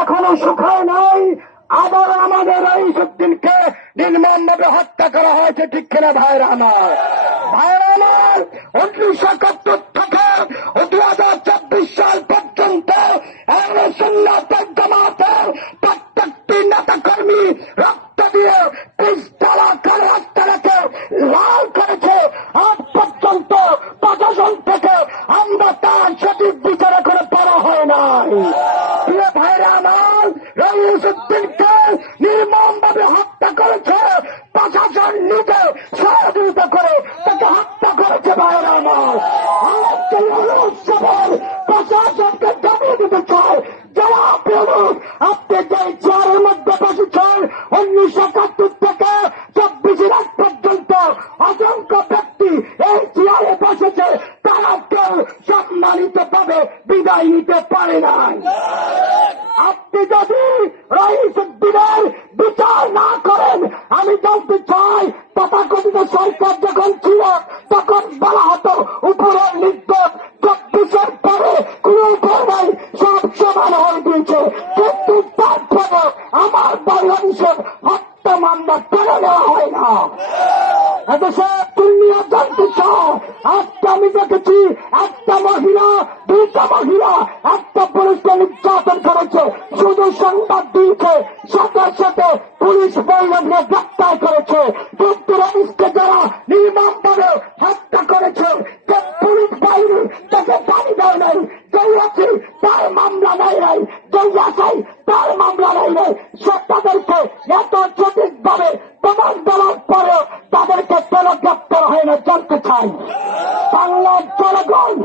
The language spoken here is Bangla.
এখনো শুকায় নাই, আবার আমাদের রইসুদ্দিনকে নির্মমভাবে হত্যা করা হয়েছে, ঠিক কিনা ভাইরা আমার? ভাইরা আমার, 1971 থেকে 2024 সাল পর্যন্ত আহলে সুন্নাত ওয়াল জামাতের প্রত্যেকটি নেতা কর্মী রক্ত দিয়ে পিস্তলা করে রাস্তাটাকে লাল করেছে। আজ পর্যন্ত প্রশাসন থেকে আমরা তার সঠিক বিচার করে পাওয়া হয় নাই। প্রিয় ভাইরা আমার, রইসুদ্দিনকে নির্মমভাবে হত্যা করেছে, প্রশাসন নিজে সহযোগিতা করে তাকে হত্যা করেছে। ভাইরা আমার, প্রশাসনকে জানিয়ে দিতে চায়, যারা আপনি যে চেয়ারের মধ্যে বসেছেন 1971 থেকে 24 রাত পর্যন্ত অসংখ্য ব্যক্তি এই চেয়ারে বসেছে, তারা কেউ সম্মানিত ভাবে বিদায় নিতে পারে নাই। আপনি যদি রইসুদ্দিনের বিচার না করেন, আমি জানতে চাই, তথাকথিত সরকার যখন ছিল তখন বলা হতো উপরের নির্দেশ 24-এর পরে কোন উপায় নাই, সব সমান হয়ে গিয়েছে। কিন্তু তারপরে আমার বাংলাদেশের হত্যা মামলা কেন নেওয়া হয় না? এদেশে দুনিয়া জানতে চাও। আজকে আমি দেখেছি একটা মহিলা, দুইটা মহিলা একটা পুলিশকে নির্যাতন করেছে, শুধু সংবাদ দিয়েছে, সাথে সাথে পুলিশ মহিলাকে গ্রেপ্তার করেছে। কিন্তু রইসকে যারা নির্মমভাবে হত্যা করেছে, যে পুলিশ বাহিনী তাকে জানি দেয় নাই, যেই আছে তার মামলা নাই নাই, যেই আসাই তার মামলা নাই নাই, সে তাদেরকে এত সঠিকভাবে প্রমাণ দেওয়ার পরে তাদেরকে কেন গ্রেপ্তার হয় না জানতে চাই। বাংলার জনগণ